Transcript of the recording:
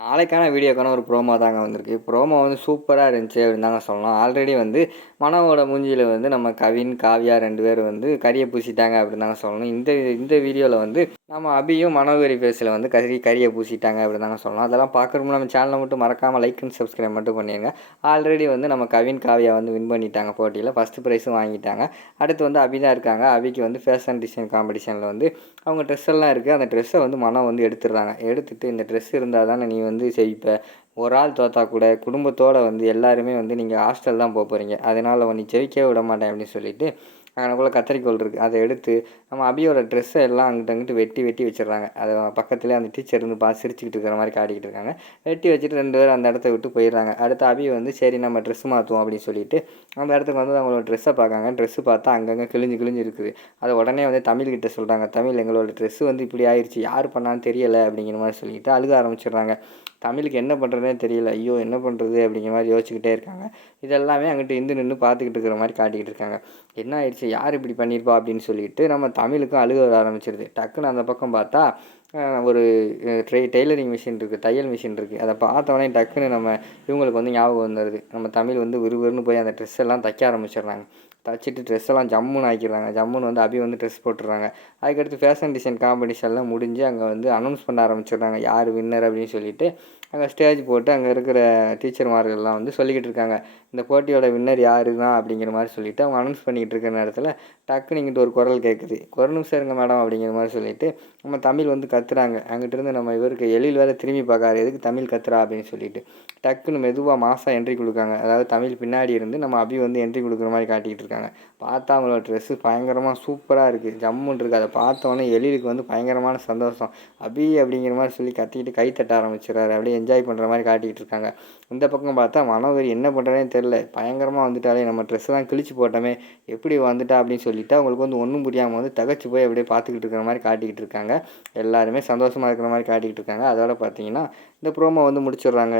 நாளைக்கான வீடியோக்கான ஒரு ப்ரோமோ தாங்க வந்திருக்கு. ப்ரோமோ வந்து சூப்பராக இருந்துச்சு அப்படின்னு தாங்க சொல்லலாம். ஆல்ரெடி வந்து மனோவோட மூஞ்சியில் வந்து நம்ம கவின் காவ்யா ரெண்டு பேர் வந்து கரியை பூசிட்டாங்க அப்படின்னு தாங்க சொல்லணும். இந்த இந்த வீடியோவில் வந்து நம்ம அபியும் மனோகரி ஃபேஸில் வந்து கறி கறியை பூசிட்டாங்க அப்படின்னு தாங்க சொல்லலாம் அதெல்லாம் பார்க்குறப்ப நம்ம சேனலை மட்டும் மறக்காமல் லைக் அண்ட் சப்ஸ்கிரைப் மட்டும் பண்ணிடுங்க ஆல்ரெடி வந்து நம்ம கவின் காவியா வந்து வின் பண்ணிட்டாங்க போட்டியில். ஃபஸ்ட்டு ப்ரைஸும் வாங்கிட்டாங்க. அடுத்து வந்து அபி தான் இருக்காங்க. அபிக்கு வந்து ஃபேஷன் டிசைன் காம்படிஷனில் வந்து அவங்க ட்ரெஸ் எல்லாம் இருக்குது அந்த ட்ரெஸ்ஸை வந்து மனம் வந்து எடுத்துடுறாங்க. எடுத்துட்டு இந்த ட்ரெஸ் இருந்தால் தானே நீ வந்து செய்ப்ப ஒரு ஆள் தோத்தா கூட குடும்பத்தோடு வந்து எல்லாருமே வந்து நீங்கள் ஹாஸ்டல் தான் போக போகிறீங்க அதனால் நீ ஜெயிக்கவே விட மாட்டேன் அப்படின்னு சொல்லிட்டு அங்கனக்குள்ளே கத்தரிக்கோல் இருக்குது அதை எடுத்து நம்ம அபியோட ட்ரெஸ்ஸை எல்லாம் அங்கிட்ட அங்கிட்டு வெட்டி வெட்டி வச்சிடுறாங்க. அதை பக்கத்துலேயே அந்த டீச்சர் இருந்து பார்த்து சிரிச்சுக்கிட்டு இருக்கிற மாதிரி காட்டிக்கிட்டு இருக்காங்க. வெட்டி வச்சுட்டு ரெண்டு பேரும் அந்த இடத்த விட்டு போயிடுறாங்க. அடுத்து அபி வந்து சரி நம்ம ட்ரெஸ் மாற்றுவோம் அப்படின்னு சொல்லிட்டு அந்த இடத்துக்கு வந்து அவங்களோட ட்ரெஸ்ஸை பார்க்காங்க. ட்ரெஸ்ஸு பார்த்தா அங்கங்கே கிழிஞ்சு கிழிஞ்சு இருக்குது. அதை உடனே வந்து தமிழ்கிட்ட சொல்கிறாங்க தமிழ் எங்களோட ட்ரெஸ்ஸு வந்து இப்படி ஆயிடுச்சு யார் பண்ணான்னு தெரியலை அப்படிங்கிற மாதிரி சொல்லிட்டு அழுக ஆரம்பிச்சிடுறாங்க. தமிழுக்கு என்ன பண்ணுறதுனே தெரியல. ஐயோ என்ன பண்ணுறது அப்படிங்கிற மாதிரி யோசிச்சுக்கிட்டே இருக்காங்க. இதெல்லாமே அங்கிட்டு இருந்து நின்று பார்த்துக்கிட்டு இருக்கிற மாதிரி காட்டிக்கிட்டு இருக்காங்க. என்ன ஆயிடுச்சு? யார் இப்படி பண்ணியிருப்பா அப்படின்னு சொல்லிட்டு நம்ம தமிழுக்கும் அழுக வர ஆரம்பிச்சிருது. டக்குன்னு அந்த பக்கம் பார்த்தா ஒரு ட்ரெய் டெய்லரிங் மிஷின் இருக்குது தையல் மிஷின் இருக்குது அதை பார்த்தவொடனே டக்குன்னு நம்ம இவங்களுக்கு வந்து ஞாபகம் வந்துடுது நம்ம தமிழ் வந்து விறுவிறுன்னு போய் அந்த ட்ரெஸ் எல்லாம் தைக்க ஆரம்பிச்சிடுறாங்க. தச்சுட்டு ட்ரெஸ் எல்லாம் ஜம்முன்னு ஆக்கிடுறாங்க. ஜம்முன்னு வந்து அபி வந்து ட்ரெஸ் போட்டுடுறாங்க. அதுக்கடுத்து ஃபேஷன் டிசைன் காம்படிஷன்லாம் முடிஞ்சு அங்கே வந்து அனௌன்ஸ் பண்ண ஆரம்பிச்சிடுறாங்க. யார் வின்னர் அப்படின்னு சொல்லிட்டு அங்கே ஸ்டேஜ் போட்டு அங்கே இருக்கிற டீச்சர்மார்கள்லாம் வந்து சொல்லிக்கிட்டு இருக்காங்க. இந்த போட்டியோட வின்னர் யாரு தான் அப்படிங்கிற மாதிரி சொல்லிவிட்டு அவங்க அனௌன்ஸ் பண்ணிக்கிட்டு இருக்கிற நேரத்தில் டக்குன்னு இங்கிட்டு ஒரு குரல் கேட்குது ஒரு நிமிஷம் இருங்க மேடம் அப்படிங்கிற மாதிரி சொல்லிட்டு நம்ம தமிழ் வந்து கத்துறாங்க. அங்கிட்டிருந்து நம்ம இவருக்கு எழில் வேறு திரும்பி பார்க்காரு. எதுக்கு தமிழ் கத்துறா அப்படின்னு சொல்லிட்டு டக்குன்னு மெதுவாக மாதம் என்ட்ரி கொடுக்காங்க. அதாவது தமிழ் பின்னாடி இருந்து நம்ம அபி வந்து என்ட்ரி கொடுக்குற மாதிரி காட்டிக்கிட்டு இருக்காங்க. பார்த்தா அவங்களோட ட்ரெஸ்ஸு பயங்கரமாக சூப்பராக இருக்குது ஜம்முன்னு இருக்குது அதை பார்த்தோன்னே எழிலுக்கு வந்து பயங்கரமான சந்தோஷம். அபி அப்படிங்கிற மாதிரி சொல்லி கத்திக்கிட்டு கை தட்ட ஆரம்பிச்சிடறாரு. அப்படியே என்ஜாய் பண்ணுற மாதிரி காட்டிக்கிட்டு இருக்காங்க. இந்த பக்கம் பார்த்தா மனோகரி என்ன பண்ணுறேன்னு தெரில பயங்கரமாக வந்துட்டாலே நம்ம ட்ரெஸ்ஸெல்லாம் கிழிச்சு போட்டோமே எப்படி வந்துட்டா அப்படின்னு சொல்லிட்டு அவங்களுக்கு வந்து ஒன்றும் புரியாமல் வந்து தகச்சு போய் அப்படியே பார்த்துக்கிட்டு இருக்கிற மாதிரி காட்டிக்கிட்டு இருக்காங்க. எல்லாருமே சந்தோஷமாக இருக்கிற மாதிரி காட்டிக்கிட்டு இருக்காங்க. அதோட பார்த்தீங்கன்னா இந்த ப்ரோமோ வந்து முடிச்சிடுறாங்க.